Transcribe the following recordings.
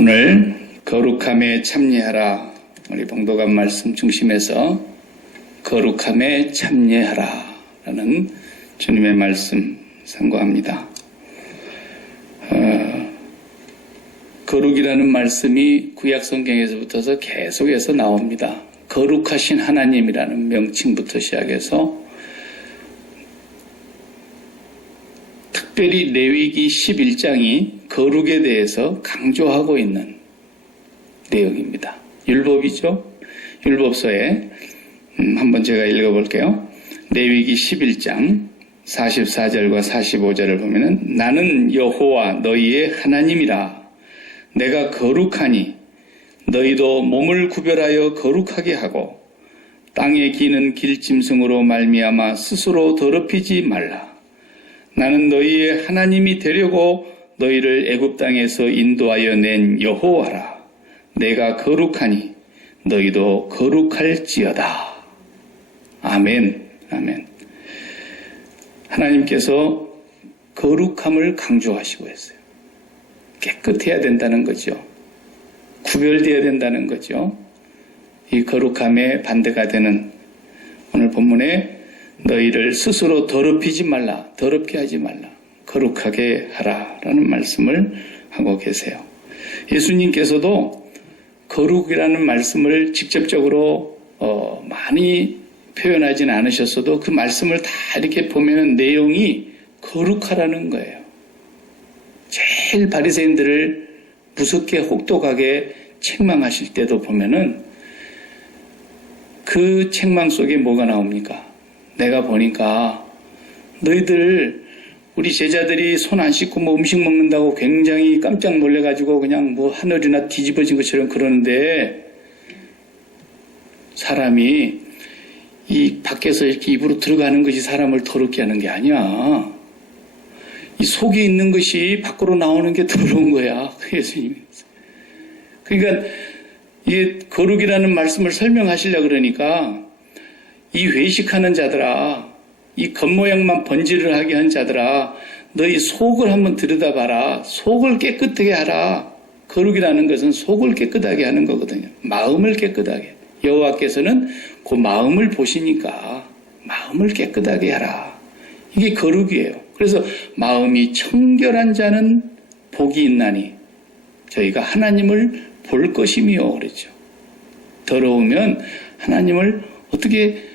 오늘 거룩함에 참여하라, 우리 봉독한 말씀 중심에서 거룩함에 참여하라 라는 주님의 말씀 상고합니다. 거룩이라는 말씀이 구약성경에서부터서 계속해서 나옵니다. 거룩하신 하나님이라는 명칭부터 시작해서 특별히 레위기 11장이 거룩에 대해서 강조하고 있는 내용입니다. 율법이죠. 율법서에 한번 제가 읽어볼게요. 레위기 11장 44절과 45절을 보면은 나는 여호와 너희의 하나님이라. 내가 거룩하니 너희도 몸을 구별하여 거룩하게 하고 땅에 기는 길짐승으로 말미암아 스스로 더럽히지 말라. 나는 너희의 하나님이 되려고 너희를 애굽 땅에서 인도하여 낸 여호와라. 내가 거룩하니 너희도 거룩할지어다. 아멘. 아멘. 하나님께서 거룩함을 강조하시고 있어요. 깨끗해야 된다는 거죠. 구별되어야 된다는 거죠. 이 거룩함의 반대가 되는 오늘 본문에 너희를 스스로 더럽히지 말라, 더럽게 하지 말라, 거룩하게 하라라는 말씀을 하고 계세요. 예수님께서도 거룩이라는 말씀을 직접적으로 많이 표현하지는 않으셨어도 그 말씀을 다 이렇게 보면 내용이 거룩하라는 거예요. 제일 바리새인들을 무섭게 혹독하게 책망하실 때도 보면은 그 책망 속에 뭐가 나옵니까? 내가 보니까 너희들 우리 제자들이 손 안 씻고 뭐 음식 먹는다고 굉장히 깜짝 놀래가지고 그냥 뭐 하늘이나 뒤집어진 것처럼 그러는데 사람이 이 밖에서 이렇게 입으로 들어가는 것이 사람을 더럽게 하는 게 아니야. 이 속에 있는 것이 밖으로 나오는 게 더러운 거야. 예수님이. 그러니까 이 거룩이라는 말씀을 설명하시려고 그러니까 이 회식하는 자들아, 이 겉모양만 번지를 하게 한 자들아, 너희 속을 한번 들여다봐라. 속을 깨끗하게 하라. 거룩이라는 것은 속을 깨끗하게 하는 거거든요. 마음을 깨끗하게. 여호와께서는 그 마음을 보시니까 마음을 깨끗하게 하라. 이게 거룩이에요. 그래서 마음이 청결한 자는 복이 있나니 저희가 하나님을 볼 것이며 그랬죠. 더러우면 하나님을 어떻게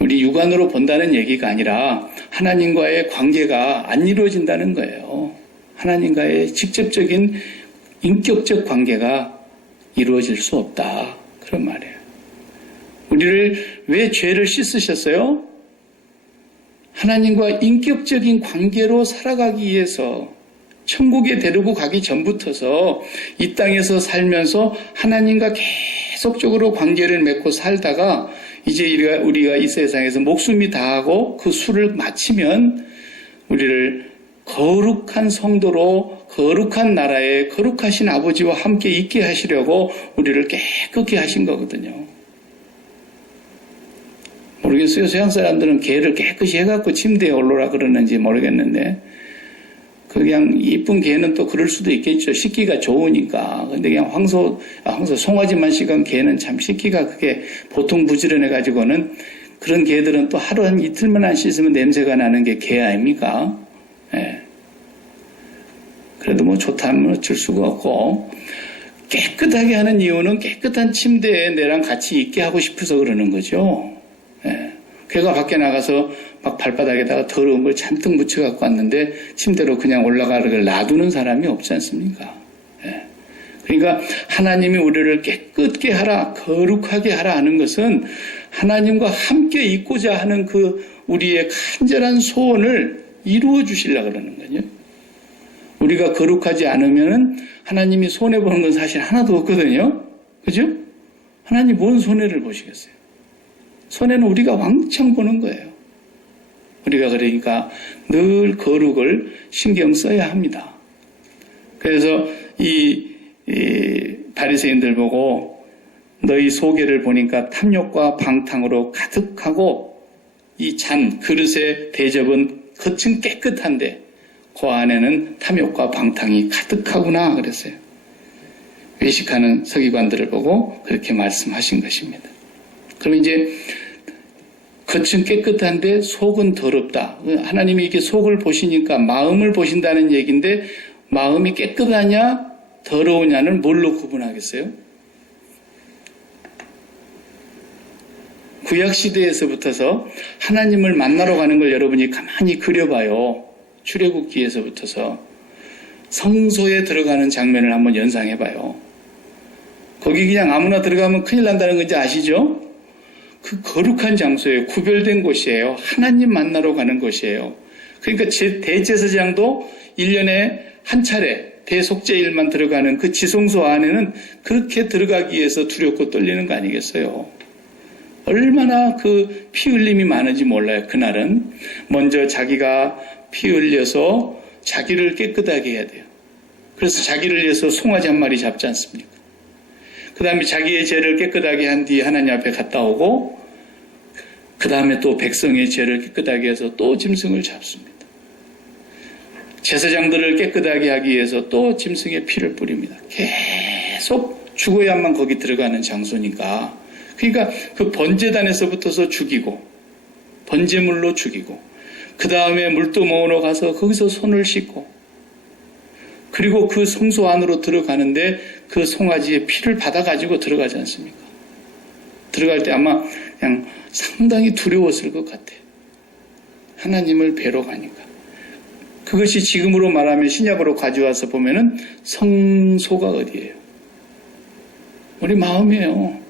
우리 육안으로 본다는 얘기가 아니라 하나님과의 관계가 안 이루어진다는 거예요. 하나님과의 직접적인 인격적 관계가 이루어질 수 없다. 그런 말이에요. 우리를 왜 죄를 씻으셨어요? 하나님과 인격적인 관계로 살아가기 위해서 천국에 데리고 가기 전부터서 이 땅에서 살면서 하나님과 계속적으로 관계를 맺고 살다가 이제 우리가 이 세상에서 목숨이 다하고 그 수를 마치면 우리를 거룩한 성도로 거룩한 나라에 거룩하신 아버지와 함께 있게 하시려고 우리를 깨끗게 하신 거거든요. 모르겠어요. 서양 사람들은 개를 깨끗이 해갖고 침대에 올라라 그러는지 모르겠는데 그냥 이쁜 개는 또 그럴 수도 있겠죠. 씻기가 좋으니까. 근데 그냥 송아지만 씻은 개는 참 씻기가 그게 보통 부지런해가지고는 그런 개들은 또 하루 한 이틀만 안 씻으면 냄새가 나는 게 개 아닙니까? 예. 그래도 뭐 좋다면 어쩔 수가 없고 깨끗하게 하는 이유는 깨끗한 침대에 내랑 같이 있게 하고 싶어서 그러는 거죠. 예. 걔가 밖에 나가서 막 발바닥에다가 더러운 걸 잔뜩 묻혀갖고 왔는데 침대로 그냥 올라가를 놔두는 사람이 없지 않습니까? 예. 그러니까 하나님이 우리를 깨끗게 하라, 거룩하게 하라 하는 것은 하나님과 함께 있고자 하는 그 우리의 간절한 소원을 이루어 주시려고 그러는 거죠. 우리가 거룩하지 않으면은 하나님이 손해보는 건 사실 하나도 없거든요. 그죠? 하나님 뭔 손해를 보시겠어요? 손해는 우리가 왕창 보는 거예요. 우리가 그러니까 늘 거룩을 신경 써야 합니다. 그래서 이 바리새인들 보고 너희 소개를 보니까 탐욕과 방탕으로 가득하고 이 잔, 그릇의 대접은 겉은 깨끗한데 그 안에는 탐욕과 방탕이 가득하구나 그랬어요. 외식하는 서기관들을 보고 그렇게 말씀하신 것입니다. 그럼 이제 겉은 깨끗한데 속은 더럽다. 하나님이 이게 속을 보시니까 마음을 보신다는 얘기인데 마음이 깨끗하냐 더러우냐는 뭘로 구분하겠어요? 구약시대에서부터서 하나님을 만나러 가는 걸 여러분이 가만히 그려봐요. 출애굽기에서부터서 성소에 들어가는 장면을 한번 연상해봐요. 거기 그냥 아무나 들어가면 큰일 난다는 건지 아시죠? 그 거룩한 장소예요. 구별된 곳이에요. 하나님 만나러 가는 곳이에요. 그러니까 대제사장도 1년에 한 차례 대속죄일만 들어가는 그 지성소 안에는 그렇게 들어가기 위해서 두렵고 떨리는 거 아니겠어요? 얼마나 그 피 흘림이 많은지 몰라요. 그날은 먼저 자기가 피 흘려서 자기를 깨끗하게 해야 돼요. 그래서 자기를 위해서 송아지 한 마리 잡지 않습니까? 그 다음에 자기의 죄를 깨끗하게 한 뒤에 하나님 앞에 갔다 오고 그 다음에 또 백성의 죄를 깨끗하게 해서 또 짐승을 잡습니다. 제사장들을 깨끗하게 하기 위해서 또 짐승의 피를 뿌립니다. 계속 죽어야만 거기 들어가는 장소니까. 그러니까 그 번제단에서부터서 죽이고 번제물로 죽이고 그 다음에 물두멍으로 가서 거기서 손을 씻고 그리고 그 성소 안으로 들어가는데 그 송아지의 피를 받아가지고 들어가지 않습니까? 들어갈 때 아마 그냥 상당히 두려웠을 것 같아요. 하나님을 뵈러 가니까. 그것이 지금으로 말하면 신약으로 가져와서 보면은 성소가 어디예요? 우리 마음이에요.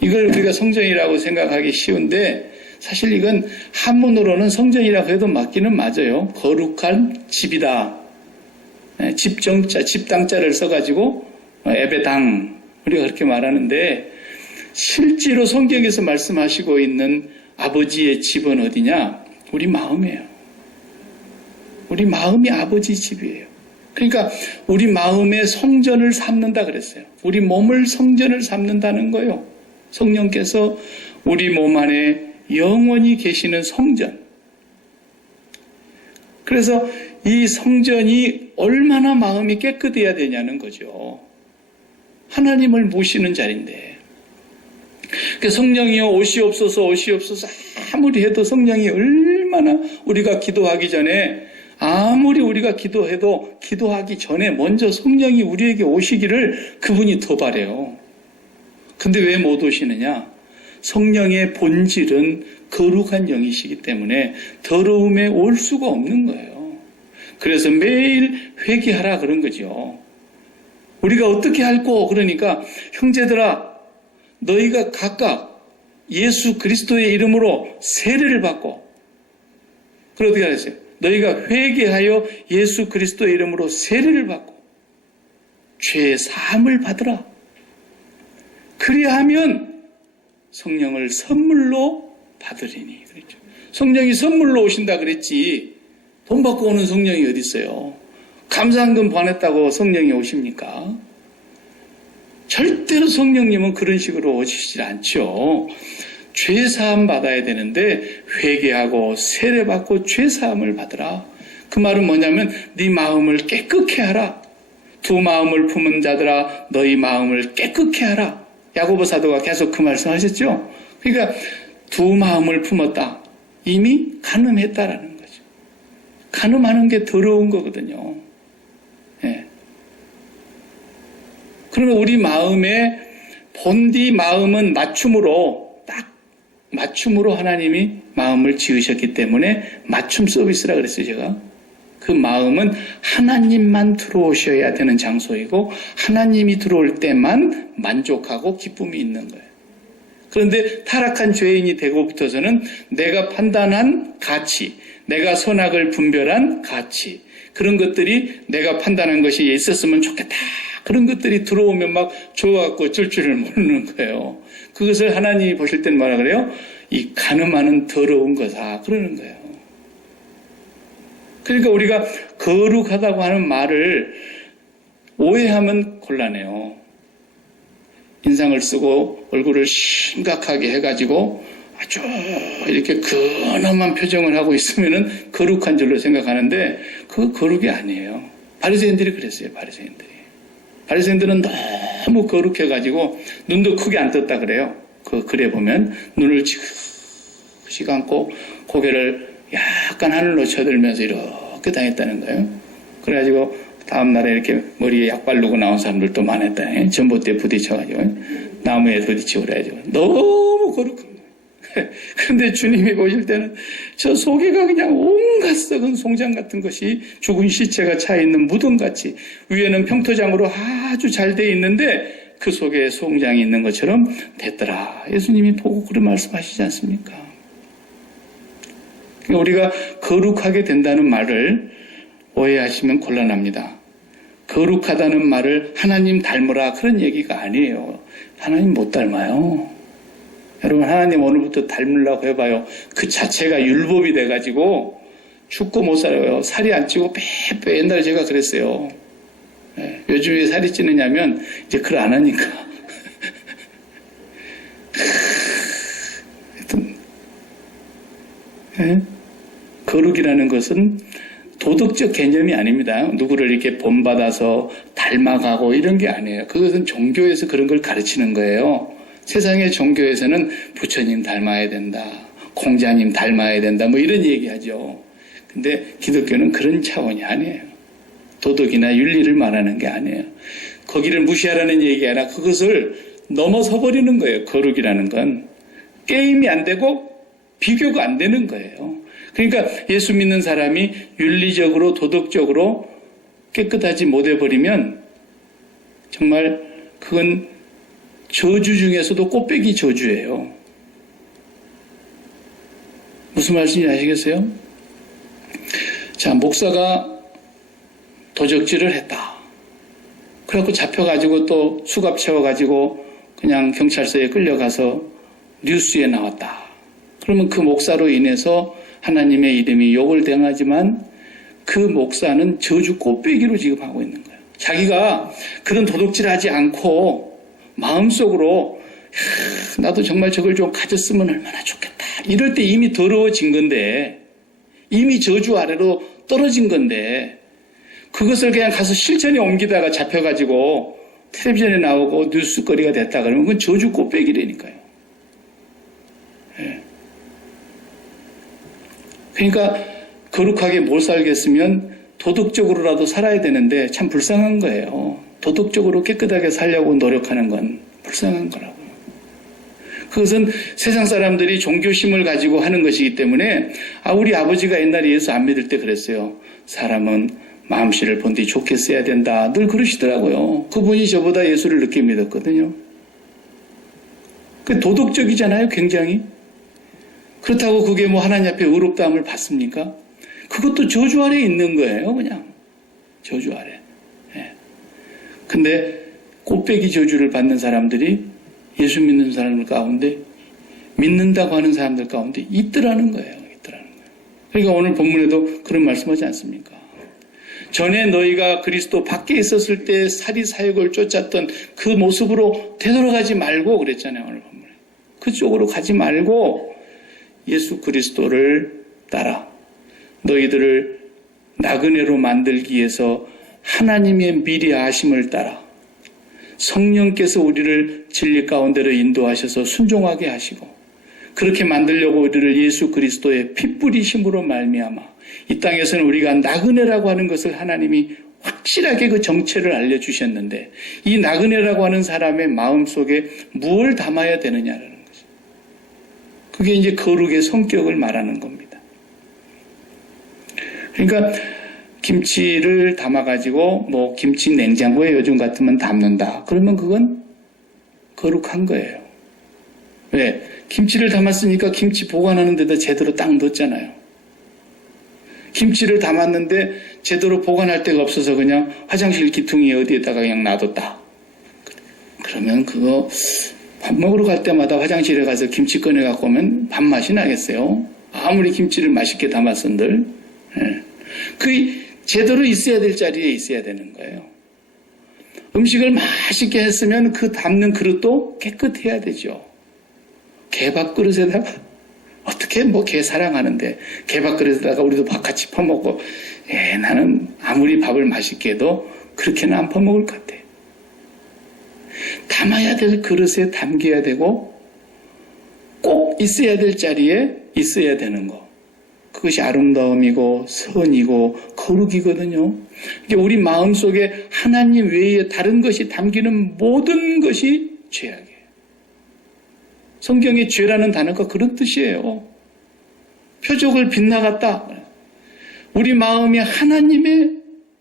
이걸 우리가 성전이라고 생각하기 쉬운데 사실 이건 한문으로는 성전이라고 해도 맞기는 맞아요. 거룩한 집이다. 집정자, 집당자를 써가지고 에베당 우리가 그렇게 말하는데 실제로 성경에서 말씀하시고 있는 아버지의 집은 어디냐? 우리 마음이에요. 우리 마음이 아버지 집이에요. 그러니까 우리 마음의 성전을 삼는다 그랬어요. 우리 몸을 성전을 삼는다는 거예요. 성령께서 우리 몸 안에 영원히 계시는 성전. 그래서 이 성전이 얼마나 마음이 깨끗해야 되냐는 거죠. 하나님을 모시는 자리인데. 그러니까 성령이여 오시옵소서 오시옵소서 아무리 해도 성령이 얼마나 우리가 기도하기 전에 아무리 우리가 기도해도 기도하기 전에 먼저 성령이 우리에게 오시기를 그분이 더 바래요. 근데 왜 못 오시느냐? 성령의 본질은 거룩한 영이시기 때문에 더러움에 올 수가 없는 거예요. 그래서 매일 회개하라 그런 거죠. 우리가 어떻게 할꼬? 그러니까 형제들아 너희가 각각 예수 그리스도의 이름으로 세례를 받고 그걸 어떻게 하랬어요? 너희가 회개하여 예수 그리스도의 이름으로 세례를 받고 죄 사함을 받으라. 그리하면 성령을 선물로 받으리니 그랬죠. 성령이 선물로 오신다 그랬지 돈 받고 오는 성령이 어디 있어요? 감사한금 보냈다고 성령이 오십니까? 절대로 성령님은 그런 식으로 오시질 않죠. 죄사함 받아야 되는데 회개하고 세례받고 죄사함을 받으라. 그 말은 뭐냐면 네 마음을 깨끗게 하라. 두 마음을 품은 자들아 너희 마음을 깨끗게 하라. 야고보 사도가 계속 그 말씀하셨죠. 그러니까 두 마음을 품었다. 이미 간음했다라는 거죠. 간음하는 게 더러운 거거든요. 예. 그러면 우리 마음의 본디 마음은 맞춤으로 하나님이 마음을 지으셨기 때문에 맞춤 서비스라 그랬어요, 제가. 그 마음은 하나님만 들어오셔야 되는 장소이고 하나님이 들어올 때만 만족하고 기쁨이 있는 거예요. 그런데 타락한 죄인이 되고부터서는 내가 판단한 가치, 내가 선악을 분별한 가치, 그런 것들이 내가 판단한 것이 있었으면 좋겠다. 그런 것들이 들어오면 막 좋아갖고 어쩔 줄을 모르는 거예요. 그것을 하나님이 보실 때는 뭐라 그래요? 이 간음하는 더러운 거다. 그러는 거예요. 그러니까 우리가 거룩하다고 하는 말을 오해하면 곤란해요. 인상을 쓰고 얼굴을 심각하게 해가지고 아주 이렇게 근엄한 표정을 하고 있으면은 거룩한 줄로 생각하는데 그거 거룩이 아니에요. 바리새인들이 그랬어요. 바리새인들이. 바리새인들은 너무 거룩해가지고 눈도 크게 안 떴다 그래요. 그 글에 보면 눈을 지그시 감고 고개를 약간 하늘로 쳐들면서 이렇게 다녔다는 거예요. 그래가지고 다음날에 이렇게 머리에 약 바르고 나온 사람들도 많았다. 전봇대에 부딪혀가지고 나무에 부딪히고 그래가지고 너무 거룩한 거예요. 그런데 주님이 보실 때는 저 속에가 그냥 온갖 썩은 송장 같은 것이 죽은 시체가 차 있는 무덤같이, 위에는 평토장으로 아주 잘 돼 있는데 그 속에 송장이 있는 것처럼 됐더라. 예수님이 보고 그런 말씀하시지 않습니까? 우리가 거룩하게 된다는 말을 오해하시면 곤란합니다. 거룩하다는 말을 하나님 닮으라 그런 얘기가 아니에요. 하나님 못 닮아요. 여러분, 하나님 오늘부터 닮으려고 해봐요. 그 자체가 율법이 돼가지고 죽고 못 살아요. 살이 안 찌고 빼빼. 옛날에 제가 그랬어요. 요즘 왜 살이 찌느냐면 이제 그걸 안 하니까. 하여튼 거룩이라는 것은 도덕적 개념이 아닙니다. 누구를 이렇게 본받아서 닮아가고 이런 게 아니에요. 그것은 종교에서 그런 걸 가르치는 거예요. 세상의 종교에서는 부처님 닮아야 된다, 공자님 닮아야 된다, 뭐 이런 얘기하죠. 근데 기독교는 그런 차원이 아니에요. 도덕이나 윤리를 말하는 게 아니에요. 거기를 무시하라는 얘기가 아니라 그것을 넘어서 버리는 거예요. 거룩이라는 건 게임이 안 되고 비교가 안 되는 거예요. 그러니까 예수 믿는 사람이 윤리적으로 도덕적으로 깨끗하지 못해버리면 정말 그건 저주 중에서도 꽃배기 저주예요. 무슨 말씀인지 아시겠어요? 자, 목사가 도적질을 했다. 그래갖고 잡혀가지고 또 수갑 채워가지고 그냥 경찰서에 끌려가서 뉴스에 나왔다. 그러면 그 목사로 인해서 하나님의 이름이 욕을 당하지만 그 목사는 저주 꽃배기로 지금 하고 있는 거예요. 자기가 그런 도둑질 하지 않고 마음속으로 나도 정말 저걸 좀 가졌으면 얼마나 좋겠다. 이럴 때 이미 더러워진 건데, 이미 저주 아래로 떨어진 건데, 그것을 그냥 가서 실천에 옮기다가 잡혀가지고 텔레비전에 나오고 뉴스거리가 됐다 그러면 그건 저주 꽃배기라니까요. 예. 그러니까 거룩하게 못 살겠으면 도덕적으로라도 살아야 되는데 참 불쌍한 거예요. 도덕적으로 깨끗하게 살려고 노력하는 건 불쌍한 거라고요. 그것은 세상 사람들이 종교심을 가지고 하는 것이기 때문에 우리 아버지가 옛날에 예수 안 믿을 때 그랬어요. 사람은 마음씨를 본 뒤 좋게 써야 된다. 늘 그러시더라고요. 그분이 저보다 예수를 늦게 믿었거든요. 그 도덕적이잖아요, 굉장히. 그렇다고 그게 뭐 하나님 앞에 의롭다함을 받습니까? 그것도 저주 아래에 있는 거예요, 그냥. 저주 아래. 예. 근데 꽃배기 저주를 받는 사람들이 예수 믿는 사람들 가운데, 믿는다고 하는 사람들 가운데 있더라는 거예요. 그러니까 오늘 본문에도 그런 말씀하지 않습니까? 전에 너희가 그리스도 밖에 있었을 때 사리 사욕을 쫓았던 그 모습으로 되돌아가지 말고 그랬잖아요, 오늘 본문에. 그쪽으로 가지 말고 예수 그리스도를 따라 너희들을 나그네로 만들기 위해서 하나님의 미리 아심을 따라 성령께서 우리를 진리 가운데로 인도하셔서 순종하게 하시고 그렇게 만들려고 우리를 예수 그리스도의 피 뿌리심으로 말미암아 이 땅에서는 우리가 나그네라고 하는 것을 하나님이 확실하게 그 정체를 알려주셨는데 이 나그네라고 하는 사람의 마음속에 무엇을 담아야 되느냐라는 거죠. 그게 이제 거룩의 성격을 말하는 겁니다. 그러니까 김치를 담아가지고 뭐 김치 냉장고에 요즘 같으면 담는다. 그러면 그건 거룩한 거예요. 왜? 김치를 담았으니까 김치 보관하는 데다 제대로 딱 넣었잖아요. 김치를 담았는데 제대로 보관할 데가 없어서 그냥 화장실 기퉁이 어디에다가 그냥 놔뒀다. 그러면 그거 밥 먹으러 갈 때마다 화장실에 가서 김치 꺼내갖고 오면 밥맛이 나겠어요? 아무리 김치를 맛있게 담았은들. 예. 그 제대로 있어야 될 자리에 있어야 되는 거예요. 음식을 맛있게 했으면 그 담는 그릇도 깨끗해야 되죠. 개밥 그릇에다가 어떻게 뭐 개 사랑하는데 개밥 그릇에다가 우리도 밥 같이 퍼먹고 나는 아무리 밥을 맛있게 해도 그렇게는 안 퍼먹을 것 같아. 담아야 될 그릇에 담겨야 되고 꼭 있어야 될 자리에 있어야 되는 거. 그것이 아름다움이고 선이고 거룩이거든요. 우리 마음속에 하나님 외에 다른 것이 담기는 모든 것이 죄악이에요. 성경에 죄라는 단어가 그런 뜻이에요. 표적을 빗나갔다. 우리 마음이 하나님의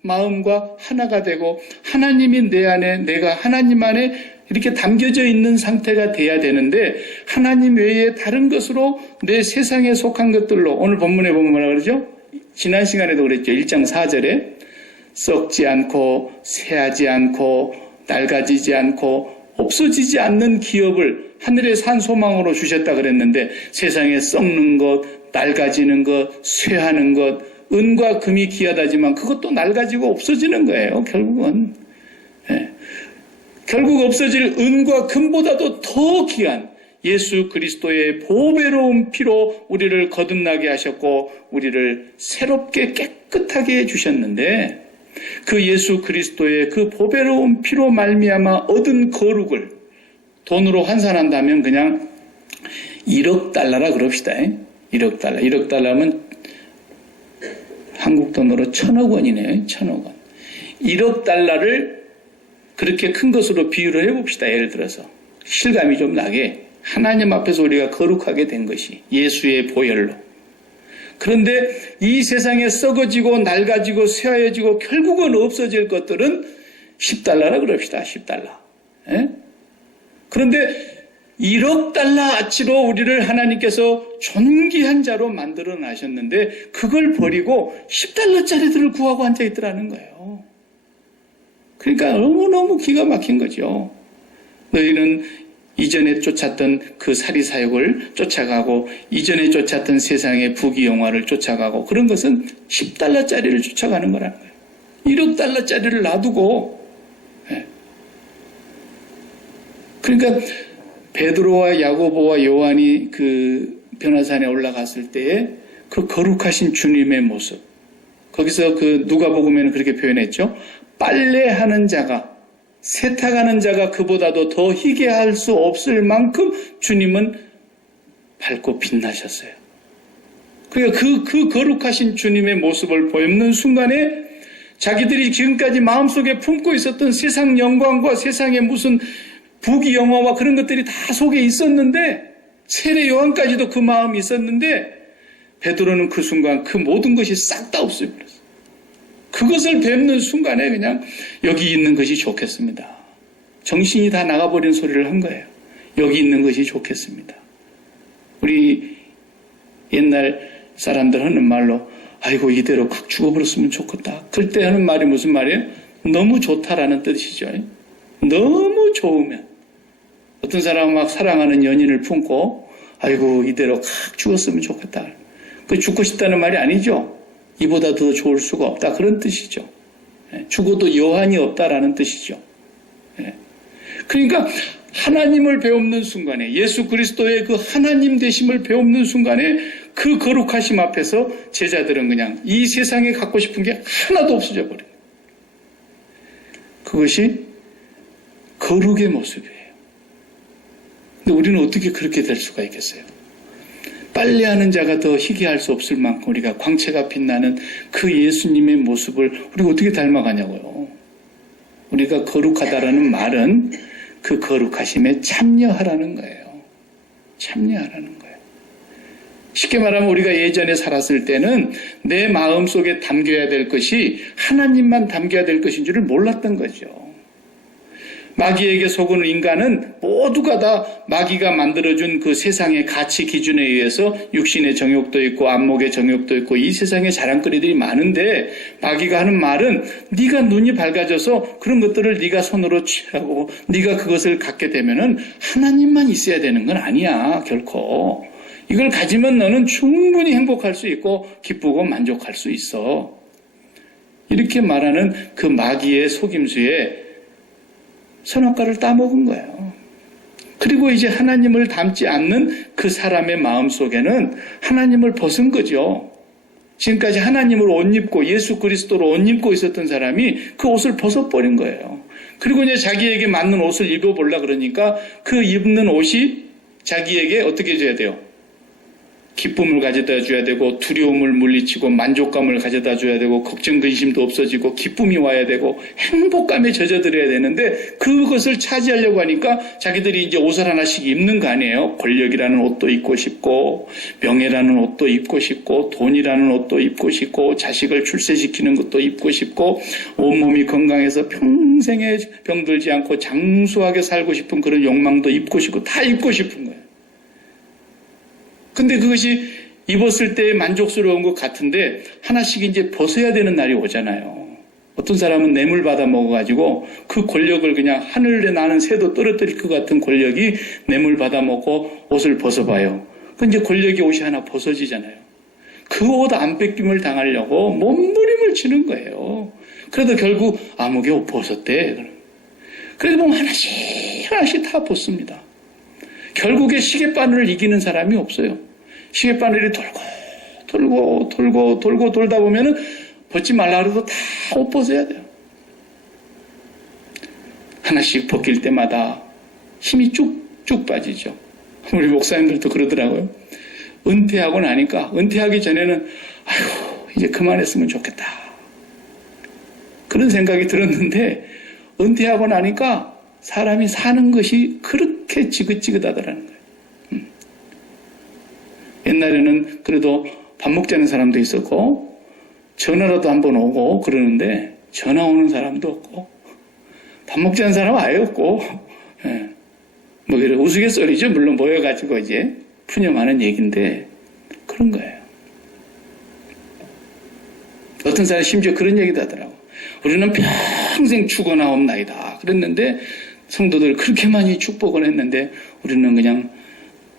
마음과 하나가 되고 하나님이 내 안에, 내가 하나님 안에 이렇게 담겨져 있는 상태가 돼야 되는데 하나님 외에 다른 것으로 내 세상에 속한 것들로, 오늘 본문에 보면 뭐라 그러죠? 지난 시간에도 그랬죠. 1장 4절에 썩지 않고 새하지 않고 낡아지지 않고 없어지지 않는 기업을 하늘의 산 소망으로 주셨다 그랬는데 세상에 썩는 것, 낡아지는 것, 쇠하는 것, 은과 금이 귀하다지만 그것도 낡아지고 없어지는 거예요. 결국은. 결국 없어질 은과 금보다도 더 귀한 예수 그리스도의 보배로운 피로 우리를 거듭나게 하셨고 우리를 새롭게 깨끗하게 해주셨는데 그 예수 그리스도의 그 보배로운 피로 말미암아 얻은 거룩을 돈으로 환산한다면 그냥 1억 달러라 그럽시다. 1억 달러. 1억 달러면 한국 돈으로 1,000억 원이네요. 1,000억 원. 1억 달러를 그렇게 큰 것으로 비유를 해봅시다. 예를 들어서 실감이 좀 나게 하나님 앞에서 우리가 거룩하게 된 것이 예수의 보혈로. 그런데 이 세상에 썩어지고 낡아지고 쇠하여지고 결국은 없어질 것들은 10달러라 그럽시다. 10달러. 예? 그런데 1억 달러 아치로 우리를 하나님께서 존귀한 자로 만들어 놔셨는데 그걸 버리고 10달러짜리들을 구하고 앉아있더라는 거예요. 그러니까 너무너무 기가 막힌 거죠. 너희는 이전에 쫓았던 그 사리사욕을 쫓아가고 이전에 쫓았던 세상의 부귀영화를 쫓아가고 그런 것은 10달러짜리를 쫓아가는 거라는 거예요. 1억 달러짜리를 놔두고. 그러니까 베드로와 야고보와 요한이 그 변화산에 올라갔을 때에 그 거룩하신 주님의 모습, 거기서 그 누가복음에는 그렇게 표현했죠. 빨래하는 자가, 세탁하는 자가 그보다도 더 희게 할 수 없을 만큼 주님은 밝고 빛나셨어요. 그러니까 그 거룩하신 주님의 모습을 보는 순간에 자기들이 지금까지 마음속에 품고 있었던 세상 영광과 세상의 무슨 부귀영화와 그런 것들이 다 속에 있었는데 세례 요한까지도 그 마음이 있었는데 베드로는 그 순간 그 모든 것이 싹 다 없어버렸어요. 그것을 뵙는 순간에 그냥 여기 있는 것이 좋겠습니다. 정신이 다 나가버린 소리를 한 거예요. 여기 있는 것이 좋겠습니다. 우리 옛날 사람들 하는 말로 아이고 이대로 확 죽어버렸으면 좋겠다. 그때 하는 말이 무슨 말이에요? 너무 좋다라는 뜻이죠. 너무 좋으면. 어떤 사람은 막 사랑하는 연인을 품고 아이고 이대로 확 죽었으면 좋겠다. 그 죽고 싶다는 말이 아니죠. 이보다 더 좋을 수가 없다. 그런 뜻이죠. 죽어도 여한이 없다라는 뜻이죠. 그러니까 하나님을 배우는 순간에 예수 그리스도의 그 하나님 되심을 배우는 순간에 그 거룩하심 앞에서 제자들은 그냥 이 세상에 갖고 싶은 게 하나도 없어져 버려요. 그것이 거룩의 모습이에요. 근데 우리는 어떻게 그렇게 될 수가 있겠어요? 빨래하는 자가 더 희귀할 수 없을 만큼 우리가 광채가 빛나는 그 예수님의 모습을 우리가 어떻게 닮아가냐고요. 우리가 거룩하다라는 말은 그 거룩하심에 참여하라는 거예요. 참여하라는 거예요. 쉽게 말하면 우리가 예전에 살았을 때는 내 마음속에 담겨야 될 것이 하나님만 담겨야 될 것인 줄을 몰랐던 거죠. 마귀에게 속은 인간은 모두가 다 마귀가 만들어준 그 세상의 가치 기준에 의해서 육신의 정욕도 있고 안목의 정욕도 있고 이 세상에 자랑거리들이 많은데 마귀가 하는 말은 네가 눈이 밝아져서 그런 것들을 네가 손으로 취하고 네가 그것을 갖게 되면은 하나님만 있어야 되는 건 아니야. 결코. 이걸 가지면 너는 충분히 행복할 수 있고 기쁘고 만족할 수 있어. 이렇게 말하는 그 마귀의 속임수에 선악과를 따먹은 거예요. 그리고 이제 하나님을 닮지 않는 그 사람의 마음 속에는 하나님을 벗은 거죠. 지금까지 하나님을 옷 입고 예수 그리스도로 옷 입고 있었던 사람이 그 옷을 벗어버린 거예요. 그리고 이제 자기에게 맞는 옷을 입어보려 그러니까 그 입는 옷이 자기에게 어떻게 해줘야 돼요? 기쁨을 가져다 줘야 되고 두려움을 물리치고 만족감을 가져다 줘야 되고 걱정 근심도 없어지고 기쁨이 와야 되고 행복감에 젖어들어야 되는데 그것을 차지하려고 하니까 자기들이 이제 옷을 하나씩 입는 거 아니에요. 권력이라는 옷도 입고 싶고 명예라는 옷도 입고 싶고 돈이라는 옷도 입고 싶고 자식을 출세시키는 것도 입고 싶고 온몸이 건강해서 평생에 병들지 않고 장수하게 살고 싶은 그런 욕망도 입고 싶고 다 입고 싶은 거예요. 근데 그것이 입었을 때 만족스러운 것 같은데 하나씩 이제 벗어야 되는 날이 오잖아요. 어떤 사람은 뇌물 받아 먹어가지고 그 권력을 그냥 하늘에 나는 새도 떨어뜨릴 것 같은 권력이 뇌물 받아 먹고 옷을 벗어봐요. 그 이제 권력의 옷이 하나 벗어지잖아요. 그 옷 안 뺏김을 당하려고 몸부림을 치는 거예요. 그래도 결국 아무개 옷 벗었대. 그래도 보면 하나씩 다 벗습니다. 결국에 시계바늘을 이기는 사람이 없어요. 시계바늘이 돌고 돌다 보면은 벗지 말라 그래도 다 옷 벗어야 돼요. 하나씩 벗길 때마다 힘이 쭉쭉 빠지죠. 우리 목사님들도 그러더라고요. 은퇴하고 나니까 은퇴하기 전에는 아이고 이제 그만했으면 좋겠다. 그런 생각이 들었는데 은퇴하고 나니까 사람이 사는 것이 그렇게 지긋지긋하더라는 거예요. 옛날에는 그래도 밥 먹자는 사람도 있었고 전화라도 한번 오고 그러는데 전화 오는 사람도 없고 밥 먹자는 사람은 아예 없고 뭐 이런 우스갯소리죠. 물론 모여가지고 이제 푸념하는 얘기인데 그런 거예요. 어떤 사람이 심지어 그런 얘기도 하더라고. 우리는 평생 죽어나옵나이다. 그랬는데 성도들 그렇게 많이 축복을 했는데 우리는 그냥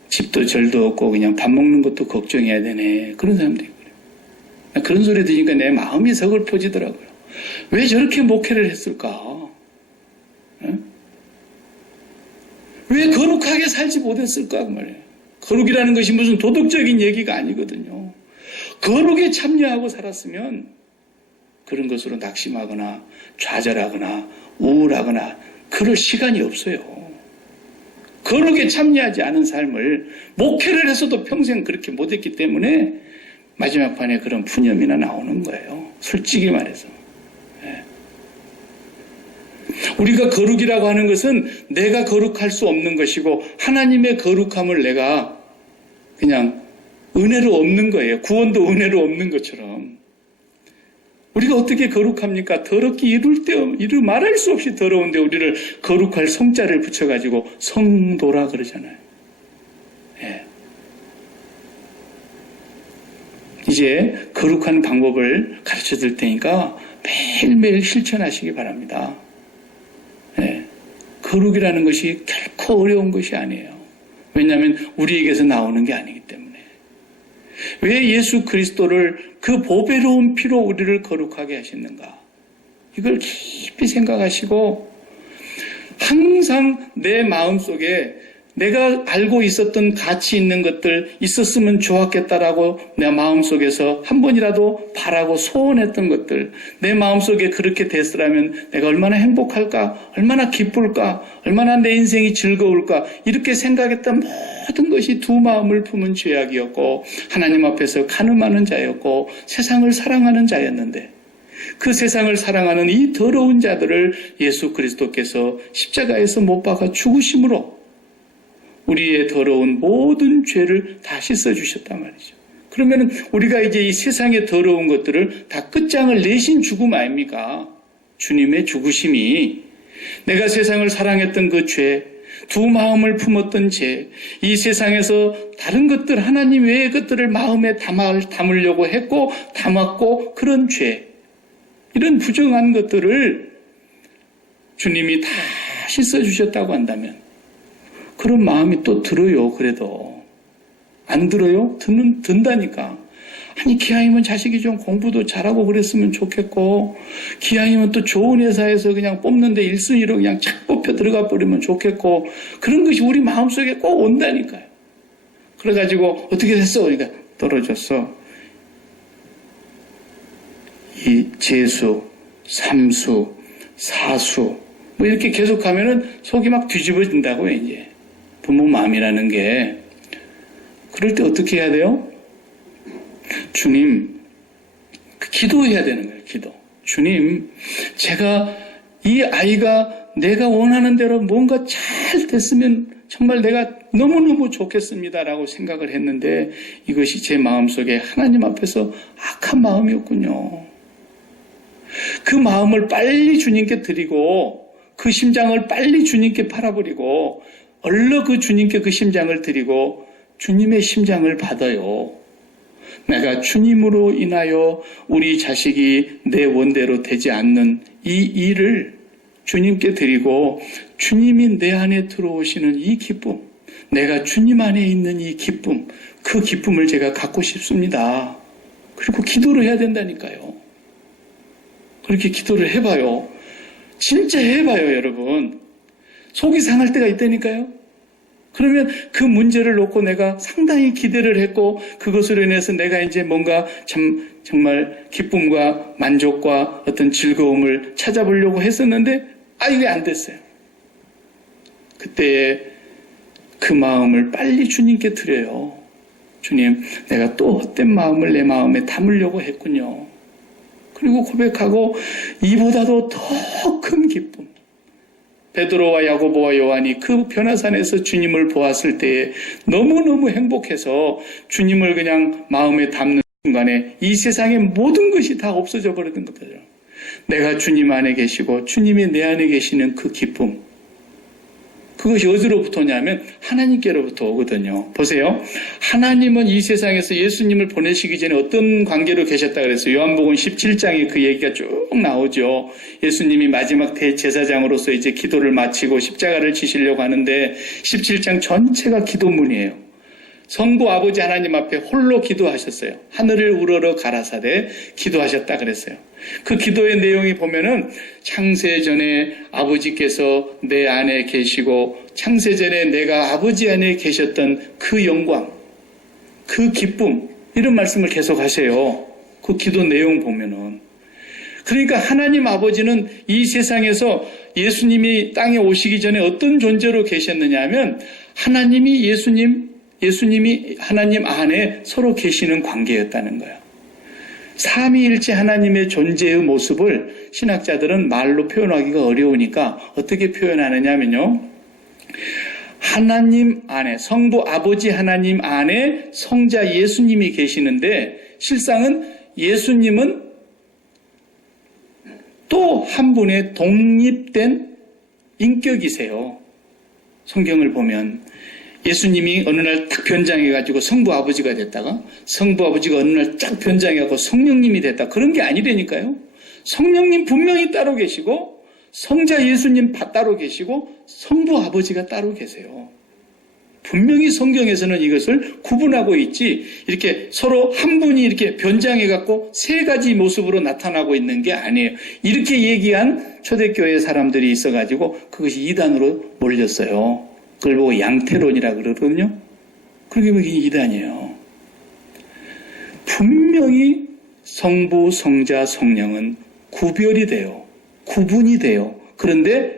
집도 절도 없고 그냥 밥 먹는 것도 걱정해야 되네. 그런 사람들이 그래요. 그런 소리 들으니까 내 마음이 서글퍼지더라고요. 왜 저렇게 목회를 했을까? 왜 거룩하게 살지 못했을까? 그 말이에요. 거룩이라는 것이 무슨 도덕적인 얘기가 아니거든요. 거룩에 참여하고 살았으면 그런 것으로 낙심하거나 좌절하거나 우울하거나 그럴 시간이 없어요. 거룩에 참여하지 않은 삶을 목회를 해서도 평생 그렇게 못했기 때문에 마지막 판에 그런 푸념이나 나오는 거예요. 솔직히 말해서. 우리가 거룩이라고 하는 것은 내가 거룩할 수 없는 것이고 하나님의 거룩함을 내가 그냥 은혜로 얻는 거예요. 구원도 은혜로 얻는 것처럼. 우리가 어떻게 거룩합니까? 더럽기 이루 말할 수 없이 더러운데 우리를 거룩할 성자를 붙여가지고 성도라 그러잖아요. 예. 이제 거룩한 방법을 가르쳐 줄 테니까 매일매일 실천하시기 바랍니다. 예. 거룩이라는 것이 결코 어려운 것이 아니에요. 왜냐하면 우리에게서 나오는 게 아니기 때문에. 왜 예수 그리스도를 그 보배로운 피로 우리를 거룩하게 하셨는가? 이걸 깊이 생각하시고 항상 내 마음속에 내가 알고 있었던 가치 있는 것들 있었으면 좋았겠다라고 내 마음속에서 한 번이라도 바라고 소원했던 것들 내 마음속에 그렇게 됐으라면 내가 얼마나 행복할까? 얼마나 기쁠까? 얼마나 내 인생이 즐거울까? 이렇게 생각했던 모든 것이 두 마음을 품은 죄악이었고 하나님 앞에서 간음하는 자였고 세상을 사랑하는 자였는데 그 세상을 사랑하는 이 더러운 자들을 예수 그리스도께서 십자가에서 못 박아 죽으심으로 우리의 더러운 모든 죄를 다 씻어주셨단 말이죠. 그러면 우리가 이제 이 세상의 더러운 것들을 다 끝장을 내신 죽음 아닙니까? 주님의 죽으심이 내가 세상을 사랑했던 그 죄, 두 마음을 품었던 죄, 이 세상에서 다른 것들, 하나님 외의 것들을 마음에 담으려고 했고 담았고 그런 죄, 이런 부정한 것들을 주님이 다 씻어주셨다고 한다면 그런 마음이 또 들어요. 그래도 안 들어요? 든다니까. 아니 기왕이면 자식이 좀 공부도 잘하고 그랬으면 좋겠고 기왕이면 또 좋은 회사에서 그냥 뽑는데 1순위로 그냥 착 뽑혀 들어가 버리면 좋겠고 그런 것이 우리 마음속에 꼭 온다니까요. 그래가지고 어떻게 됐어? 그러니까 떨어졌어. 이 재수, 삼수, 사수, 뭐 이렇게 계속 하면은 속이 막 뒤집어진다고요, 이제. 부모 마음이라는 게. 그럴 때 어떻게 해야 돼요? 주님, 기도해야 되는 거예요, 기도. 주님, 제가 이 아이가 내가 원하는 대로 뭔가 잘 됐으면 정말 내가 너무너무 좋겠습니다라고 생각을 했는데 이것이 제 마음속에 하나님 앞에서 악한 마음이었군요. 그 마음을 빨리 주님께 드리고 그 심장을 빨리 주님께 팔아버리고 얼른 그 주님께 그 심장을 드리고 주님의 심장을 받아요. 내가 주님으로 인하여 우리 자식이 내 원대로 되지 않는 이 일을 주님께 드리고 주님이 내 안에 들어오시는 이 기쁨, 내가 주님 안에 있는 이 기쁨, 그 기쁨을 제가 갖고 싶습니다. 그리고 기도를 해야 된다니까요. 그렇게 기도를 해봐요. 진짜 해봐요, 여러분. 속이 상할 때가 있다니까요. 그러면 그 문제를 놓고 내가 상당히 기대를 했고 그것으로 인해서 내가 이제 뭔가 정말 기쁨과 만족과 어떤 즐거움을 찾아보려고 했었는데 이게 안 됐어요. 그때 그 마음을 빨리 주님께 드려요. 주님, 내가 또 헛된 마음을 내 마음에 담으려고 했군요. 그리고 고백하고 이보다도 더 큰 기쁨. 베드로와 야고보와 요한이 그 변화산에서 주님을 보았을 때에 너무너무 행복해서 주님을 그냥 마음에 담는 순간에 이 세상의 모든 것이 다 없어져 버리는 거죠. 내가 주님 안에 계시고 주님이 내 안에 계시는 그 기쁨. 그것이 어디로부터 오냐면 하나님께로부터 오거든요. 보세요. 하나님은 이 세상에서 예수님을 보내시기 전에 어떤 관계로 계셨다 그랬어요. 요한복음 17장에 그 얘기가 쭉 나오죠. 예수님이 마지막 대제사장으로서 이제 기도를 마치고 십자가를 지시려고 하는데 17장 전체가 기도문이에요. 성부 아버지 하나님 앞에 홀로 기도하셨어요. 하늘을 우러러 가라사대 기도하셨다 그랬어요. 그 기도의 내용이 보면은 창세전에 아버지께서 내 안에 계시고 창세전에 내가 아버지 안에 계셨던 그 영광, 그 기쁨 이런 말씀을 계속 하세요. 그 기도 내용 보면은. 그러니까 하나님 아버지는 이 세상에서 예수님이 땅에 오시기 전에 어떤 존재로 계셨느냐 하면 하나님이 예수님이 하나님 안에 서로 계시는 관계였다는 거예요. 삼위일체 하나님의 존재의 모습을 신학자들은 말로 표현하기가 어려우니까 어떻게 표현하느냐면요. 하나님 안에, 성부 아버지 하나님 안에 성자 예수님이 계시는데 실상은 예수님은 또 한 분의 독립된 인격이세요. 성경을 보면 예수님이 어느 날 딱 변장해가지고 성부 아버지가 됐다가 성부 아버지가 어느 날 딱 변장해가지고 성령님이 됐다. 그런 게 아니라니까요. 성령님 분명히 따로 계시고 성자 예수님 따로 계시고 성부 아버지가 따로 계세요. 분명히 성경에서는 이것을 구분하고 있지 이렇게 서로 한 분이 이렇게 변장해갖고 세 가지 모습으로 나타나고 있는 게 아니에요. 이렇게 얘기한 초대교회 사람들이 있어가지고 그것이 이단으로 몰렸어요. 그걸 보고 양태론이라고 그러거든요. 그렇게 보기 이단이에요. 분명히 성부, 성자, 성령은 구별이 돼요. 구분이 돼요. 그런데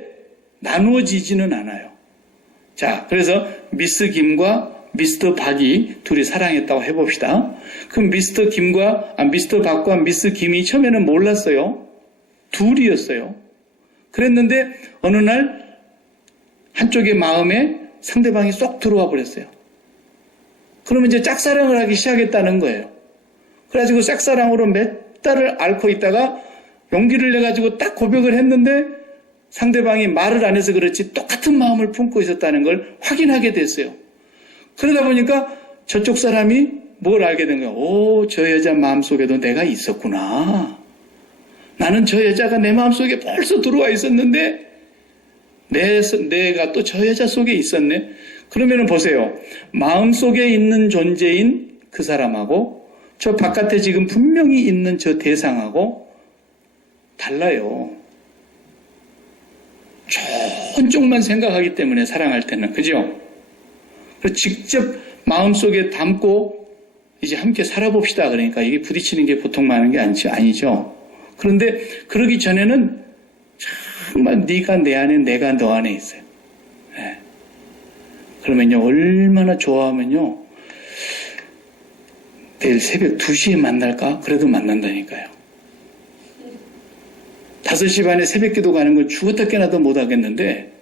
나누어지지는 않아요. 자, 그래서 미스 김과 미스터 박이 둘이 사랑했다고 해봅시다. 그럼 미스터 박과 미스 김이 처음에는 몰랐어요. 둘이었어요. 그랬는데 어느 날 한쪽의 마음에 상대방이 쏙 들어와 버렸어요. 그러면 이제 짝사랑을 하기 시작했다는 거예요. 그래가지고 짝사랑으로 몇 달을 앓고 있다가 용기를 내가지고 딱 고백을 했는데 상대방이 말을 안 해서 그렇지 똑같은 마음을 품고 있었다는 걸 확인하게 됐어요. 그러다 보니까 저쪽 사람이 뭘 알게 된 거예요. 저 여자 마음속에도 내가 있었구나. 나는 저 여자가 내 마음속에 벌써 들어와 있었는데 내가 또 저 여자 속에 있었네. 그러면은 보세요. 마음속에 있는 존재인 그 사람하고 저 바깥에 지금 분명히 있는 저 대상하고 달라요. 좋은 쪽만 생각하기 때문에 사랑할 때는. 그죠? 직접 마음속에 담고 이제 함께 살아봅시다. 그러니까 이게 부딪히는 게 보통 많은 게 아니죠. 그런데 그러기 전에는 정말 네가 내 안에 내가 너 안에 있어요. 네. 그러면요 얼마나 좋아하면요 내일 새벽 2시에 만날까? 그래도 만난다니까요. 5시 반에 새벽 기도 가는 건 죽었다 깨나도 못 하겠는데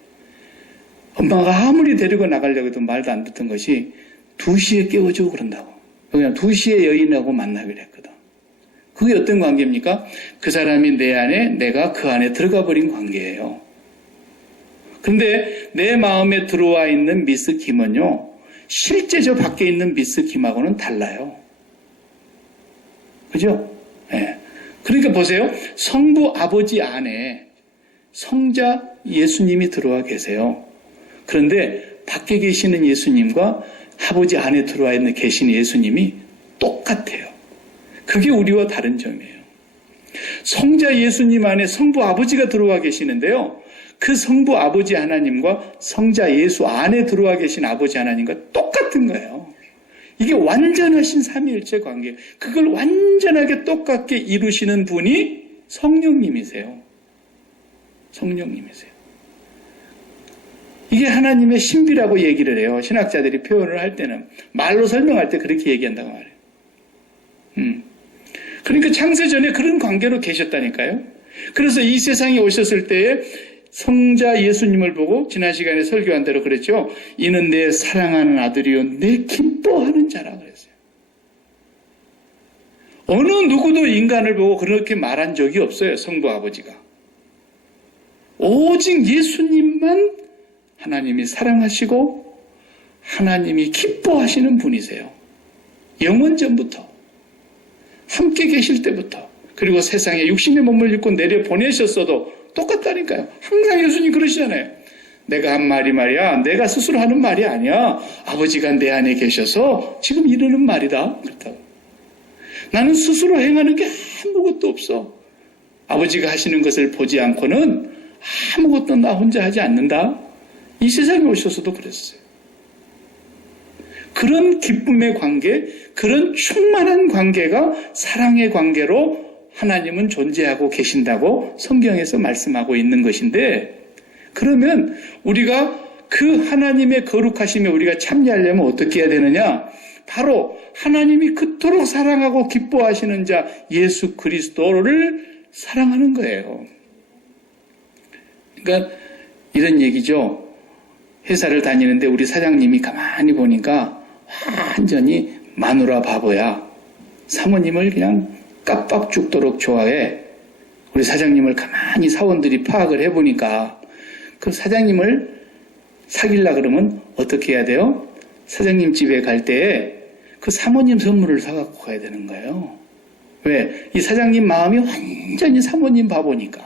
엄마가 아무리 데리고 나가려고 해도 말도 안 듣던 것이 2시에 깨워주고 그런다고. 그냥 2시에 여인하고 만나기로 했거든. 그게 어떤 관계입니까? 그 사람이 내 안에 내가 그 안에 들어가 버린 관계예요. 근데 내 마음에 들어와 있는 미스 김은요 실제 저 밖에 있는 미스 김하고는 달라요. 그죠? 네. 그러니까 보세요. 성부 아버지 안에 성자 예수님이 들어와 계세요. 그런데 밖에 계시는 예수님과 아버지 안에 들어와 있는 계신 예수님이 똑같아요. 그게 우리와 다른 점이에요. 성자 예수님 안에 성부 아버지가 들어와 계시는데요. 그 성부 아버지 하나님과 성자 예수 안에 들어와 계신 아버지 하나님과 똑같은 거예요. 이게 완전하신 삼위일체 관계예요. 그걸 완전하게 똑같게 이루시는 분이 성령님이세요. 성령님이세요. 이게 하나님의 신비라고 얘기를 해요. 신학자들이 표현을 할 때는. 말로 설명할 때 그렇게 얘기한다고 말해요. 그러니까 창세전에 그런 관계로 계셨다니까요. 그래서 이 세상에 오셨을 때에 성자 예수님을 보고 지난 시간에 설교한 대로 그랬죠. 이는 내 사랑하는 아들이요 내 기뻐하는 자라 그랬어요. 어느 누구도 인간을 보고 그렇게 말한 적이 없어요. 성부 아버지가. 오직 예수님만 하나님이 사랑하시고 하나님이 기뻐하시는 분이세요. 영원 전부터 함께 계실 때부터 그리고 세상에 육신의 몸을 입고 내려 보내셨어도 똑같다니까요. 항상 예수님 그러시잖아요. 내가 한 말이 말이야. 내가 스스로 하는 말이 아니야. 아버지가 내 안에 계셔서 지금 이르는 말이다. 그렇다고. 나는 스스로 행하는 게 아무것도 없어. 아버지가 하시는 것을 보지 않고는 아무것도 나 혼자 하지 않는다. 이 세상에 오셔서도 그랬어요. 그런 기쁨의 관계, 그런 충만한 관계가 사랑의 관계로 하나님은 존재하고 계신다고 성경에서 말씀하고 있는 것인데, 그러면 우리가 그 하나님의 거룩하심에 우리가 참여하려면 어떻게 해야 되느냐? 바로 하나님이 그토록 사랑하고 기뻐하시는 자 예수 그리스도를 사랑하는 거예요. 그러니까 이런 얘기죠. 회사를 다니는데 우리 사장님이 가만히 보니까 완전히 마누라 바보야. 사모님을 그냥 깜빡 죽도록 좋아해. 우리 사장님을 가만히 사원들이 파악을 해보니까 그 사장님을 사귀려고 그러면 어떻게 해야 돼요? 사장님 집에 갈 때 그 사모님 선물을 사갖고 가야 되는 거예요. 왜? 이 사장님 마음이 완전히 사모님 바보니까.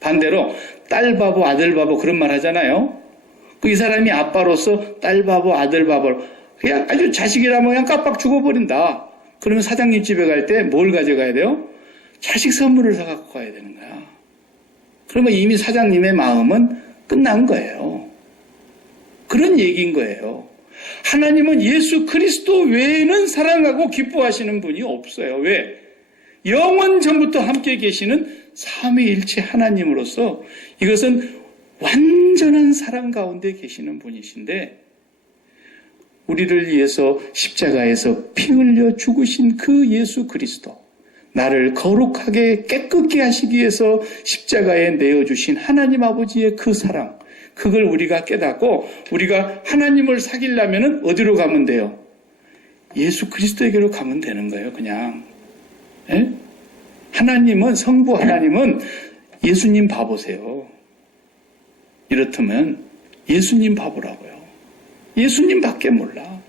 반대로 딸 바보, 아들 바보 그런 말 하잖아요. 이 사람이 아빠로서 딸 바보, 아들 바보 그냥 아주 자식이라면 그냥 깜빡 죽어버린다. 그러면 사장님 집에 갈 때 뭘 가져가야 돼요? 자식 선물을 사갖고 가야 되는 거야. 그러면 이미 사장님의 마음은 끝난 거예요. 그런 얘기인 거예요. 하나님은 예수 그리스도 외에는 사랑하고 기뻐하시는 분이 없어요. 왜? 영원 전부터 함께 계시는 삼위일체 하나님으로서 이것은 완전한 사랑 가운데 계시는 분이신데, 우리를 위해서 십자가에서 피 흘려 죽으신 그 예수 그리스도, 나를 거룩하게 깨끗게 하시기 위해서 십자가에 내어주신 하나님 아버지의 그 사랑, 그걸 우리가 깨닫고 우리가 하나님을 사귀려면 어디로 가면 돼요? 예수 그리스도에게로 가면 되는 거예요. 그냥. 예? 하나님은, 성부 하나님은 예수님 바보세요. 이렇다면 예수님 바보라고요. 예수님밖에 몰라.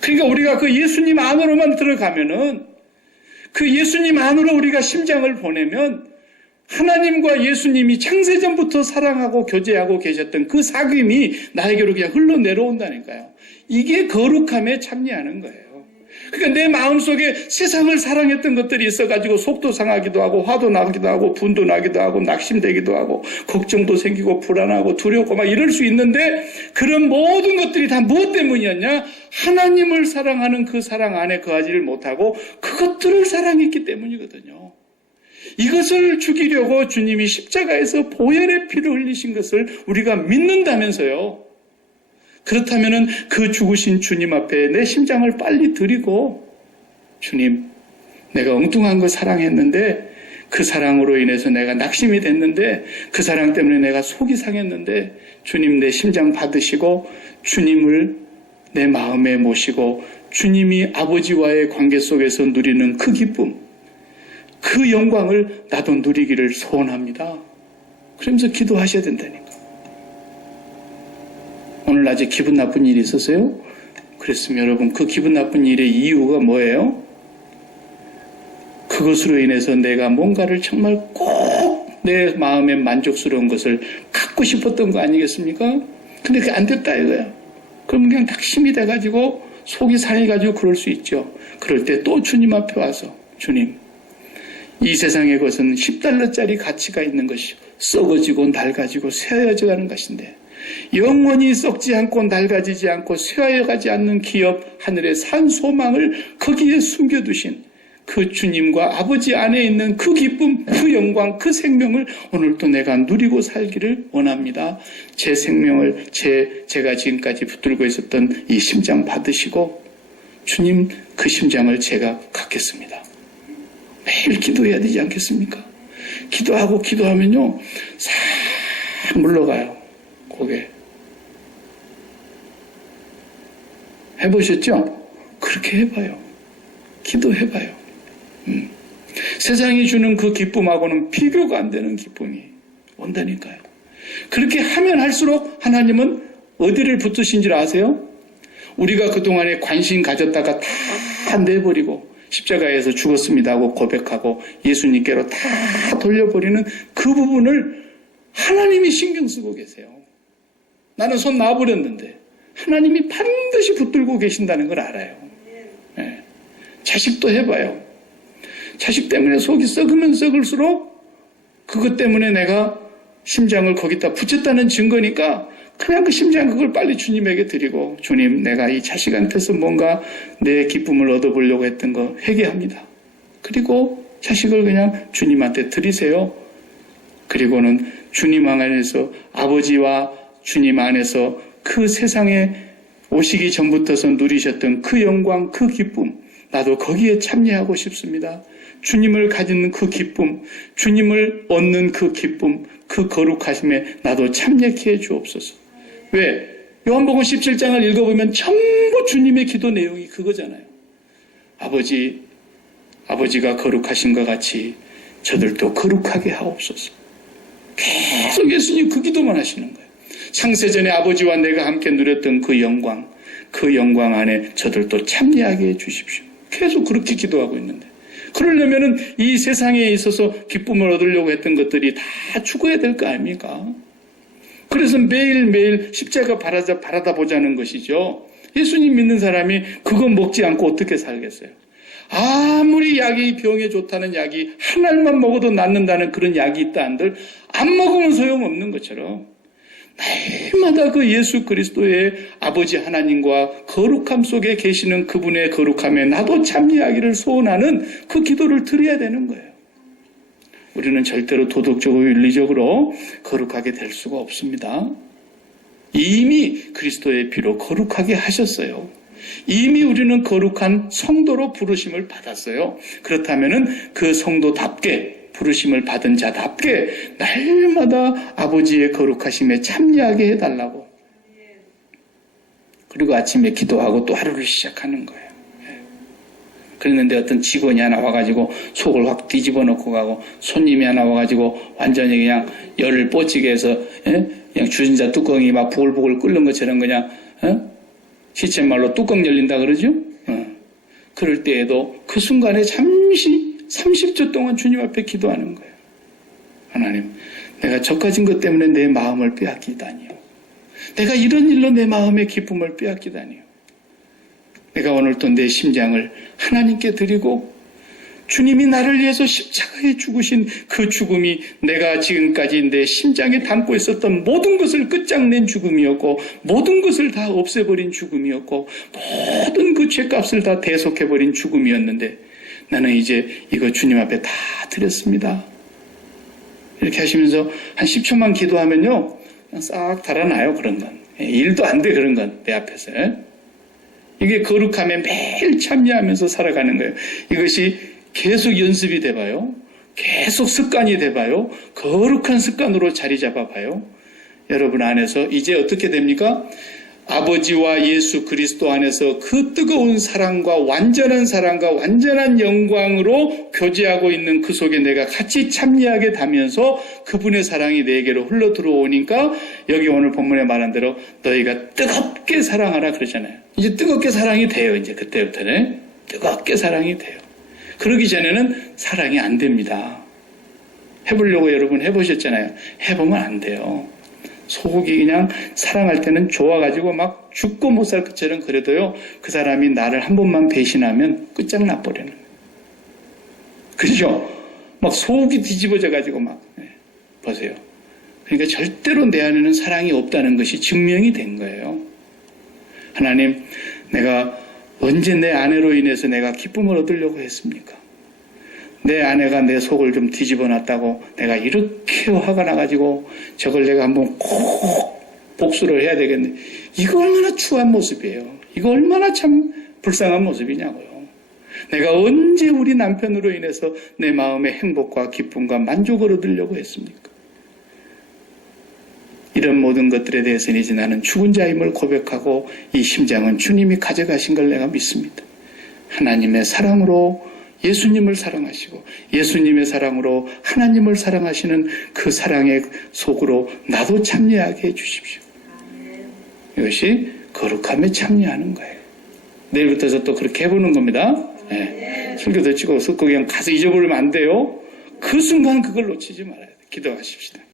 그러니까 우리가 그 예수님 안으로만 들어가면은, 그 예수님 안으로 우리가 심장을 보내면 하나님과 예수님이 창세전부터 사랑하고 교제하고 계셨던 그 사귐이 나에게로 그냥 흘러내려온다니까요. 이게 거룩함에 참여하는 거예요. 그러니까 내 마음속에 세상을 사랑했던 것들이 있어가지고 속도 상하기도 하고 화도 나기도 하고 분도 나기도 하고 낙심되기도 하고 걱정도 생기고 불안하고 두렵고 막 이럴 수 있는데, 그런 모든 것들이 다 무엇 때문이었냐? 하나님을 사랑하는 그 사랑 안에 거하지를 못하고 그것들을 사랑했기 때문이거든요. 이것을 죽이려고 주님이 십자가에서 보혈의 피를 흘리신 것을 우리가 믿는다면서요. 그렇다면 그 죽으신 주님 앞에 내 심장을 빨리 드리고, 주님, 내가 엉뚱한 거 사랑했는데 그 사랑으로 인해서 내가 낙심이 됐는데 그 사랑 때문에 내가 속이 상했는데 주님 내 심장 받으시고 주님을 내 마음에 모시고 주님이 아버지와의 관계 속에서 누리는 그 기쁨, 그 영광을 나도 누리기를 소원합니다. 그러면서 기도하셔야 된다니까. 오늘 낮에 기분 나쁜 일이 있었어요? 그랬으면 여러분 그 기분 나쁜 일의 이유가 뭐예요? 그것으로 인해서 내가 뭔가를 정말 꼭 내 마음에 만족스러운 것을 갖고 싶었던 거 아니겠습니까? 근데 그게 안 됐다 이거야. 그럼 그냥 낙심이 돼가지고 속이 상해가지고 그럴 수 있죠. 그럴 때 또 주님 앞에 와서, 주님, 이 세상의 것은 10달러짜리 가치가 있는 것이요, 썩어지고 낡아지고 쇠하여져가는 것인데 영원히 썩지 않고 낡아지지 않고 쇠하여가지 않는 기업 하늘의 산 소망을 거기에 숨겨두신 그 주님과 아버지 안에 있는 그 기쁨, 그 영광, 그 생명을 오늘도 내가 누리고 살기를 원합니다. 제 생명을 제가 지금까지 붙들고 있었던 이 심장 받으시고 주님 그 심장을 제가 갖겠습니다. 매일 기도해야 되지 않겠습니까? 기도하고 기도하면요 싹 물러가요. 고개 해보셨죠? 그렇게 해봐요. 기도해봐요. 세상이 주는 그 기쁨하고는 비교가 안 되는 기쁨이 온다니까요. 그렇게 하면 할수록 하나님은 어디를 붙으신 줄 아세요? 우리가 그동안에 관심 가졌다가 다 내버리고 십자가에서 죽었습니다 하고 고백하고 예수님께로 다 돌려버리는 그 부분을 하나님이 신경 쓰고 계세요. 나는 손 놔버렸는데 하나님이 반드시 붙들고 계신다는 걸 알아요. 네. 자식도 해봐요. 자식 때문에 속이 썩으면 썩을수록 그것 때문에 내가 심장을 거기다 붙였다는 증거니까 그냥 그 심장 그걸 빨리 주님에게 드리고, 주님 내가 이 자식한테서 뭔가 내 기쁨을 얻어보려고 했던 거 회개합니다. 그리고 자식을 그냥 주님한테 드리세요. 그리고는 주님 안에서 아버지와 주님 안에서 그 세상에 오시기 전부터서 누리셨던 그 영광, 그 기쁨, 나도 거기에 참여하고 싶습니다. 주님을 가지는 그 기쁨, 주님을 얻는 그 기쁨, 그 거룩하심에 나도 참여케 해 주옵소서. 왜? 요한복음 17장을 읽어보면 전부 주님의 기도 내용이 그거잖아요. 아버지가 거룩하신 것 같이 저들도 거룩하게 하옵소서. 계속 예수님 그 기도만 하시는 거예요. 창세전에 아버지와 내가 함께 누렸던 그 영광 안에 저들도 참여하게 해 주십시오. 계속 그렇게 기도하고 있는데, 그러려면은 이 세상에 있어서 기쁨을 얻으려고 했던 것들이 다 죽어야 될 거 아닙니까? 그래서 매일매일 십자가 바라다 보자는 것이죠. 예수님 믿는 사람이 그거 먹지 않고 어떻게 살겠어요? 아무리 약이 병에 좋다는 약이 한 알만 먹어도 낫는다는 그런 약이 있다 한들 안 먹으면 소용없는 것처럼 날마다 그 예수 그리스도의 아버지 하나님과 거룩함 속에 계시는 그분의 거룩함에 나도 참여하기를 소원하는 그 기도를 드려야 되는 거예요. 우리는 절대로 도덕적으로 윤리적으로 거룩하게 될 수가 없습니다. 이미 그리스도의 피로 거룩하게 하셨어요. 이미 우리는 거룩한 성도로 부르심을 받았어요. 그렇다면은 그 성도답게 부르심을 받은 자답게 날마다 아버지의 거룩하심에 참여하게 해달라고. 그리고 아침에 기도하고 또 하루를 시작하는 거예요. 그랬는데 어떤 직원이 하나 와가지고 속을 확 뒤집어 놓고 가고, 손님이 하나 와가지고 완전히 그냥 열을 뻗치게 해서 그냥 주전자 뚜껑이 막 보글보글 끓는 것처럼 그냥 시쳇말로 뚜껑 열린다 그러죠. 그럴 때에도 그 순간에 잠시 30초 동안 주님 앞에 기도하는 거예요. 하나님, 내가 저가진 것 때문에 내 마음을 빼앗기다니요. 내가 이런 일로 내 마음의 기쁨을 빼앗기다니요. 내가 오늘도 내 심장을 하나님께 드리고 주님이 나를 위해서 십자가에 죽으신 그 죽음이 내가 지금까지 내 심장에 담고 있었던 모든 것을 끝장낸 죽음이었고, 모든 것을 다 없애버린 죽음이었고, 모든 그 죄값을 다 대속해버린 죽음이었는데, 나는 이제 이거 주님 앞에 다 드렸습니다. 이렇게 하시면서 한 10초만 기도하면요, 그냥 싹 달아나요, 그런 건. 일도 안 돼, 그런 건, 내 앞에서. 이게 거룩함에 매일 참여하면서 살아가는 거예요. 이것이 계속 연습이 돼봐요. 계속 습관이 돼봐요. 거룩한 습관으로 자리 잡아봐요. 여러분 안에서 이제 어떻게 됩니까? 아버지와 예수 그리스도 안에서 그 뜨거운 사랑과 완전한 영광으로 교제하고 있는 그 속에 내가 같이 참여하게 되면서 그분의 사랑이 내게로 흘러 들어오니까 여기 오늘 본문에 말한 대로 너희가 뜨겁게 사랑하라 그러잖아요. 이제 뜨겁게 사랑이 돼요. 이제 그때부터는 뜨겁게 사랑이 돼요. 그러기 전에는 사랑이 안 됩니다. 해보려고 여러분 해보셨잖아요. 해보면 안 돼요. 속이 그냥 사랑할 때는 좋아가지고 막 죽고 못 살 것처럼 그래도요, 그 사람이 나를 한 번만 배신하면 끝장나 버리는 거예요. 그죠? 막 속이 뒤집어져가지고 막, 보세요. 그러니까 절대로 내 안에는 사랑이 없다는 것이 증명이 된 거예요. 하나님, 내가 언제 내 아내로 인해서 내가 기쁨을 얻으려고 했습니까? 내 아내가 내 속을 좀 뒤집어 놨다고 내가 이렇게 화가 나가지고 저걸 내가 한번 꼭 복수를 해야 되겠네. 이거 얼마나 추한 모습이에요. 이거 얼마나 참 불쌍한 모습이냐고요. 내가 언제 우리 남편으로 인해서 내 마음의 행복과 기쁨과 만족을 얻으려고 했습니까? 이런 모든 것들에 대해서는 이제 나는 죽은 자임을 고백하고 이 심장은 주님이 가져가신 걸 내가 믿습니다. 하나님의 사랑으로 예수님을 사랑하시고 예수님의 사랑으로 하나님을 사랑하시는 그 사랑의 속으로 나도 참여하게 해주십시오. 이것이 거룩함에 참여하는 거예요. 내일부터 또 그렇게 해보는 겁니다. 네. 설교도 찍어서 그냥 가서 잊어버리면 안 돼요. 그 순간 그걸 놓치지 말아야 돼요. 기도하십시다.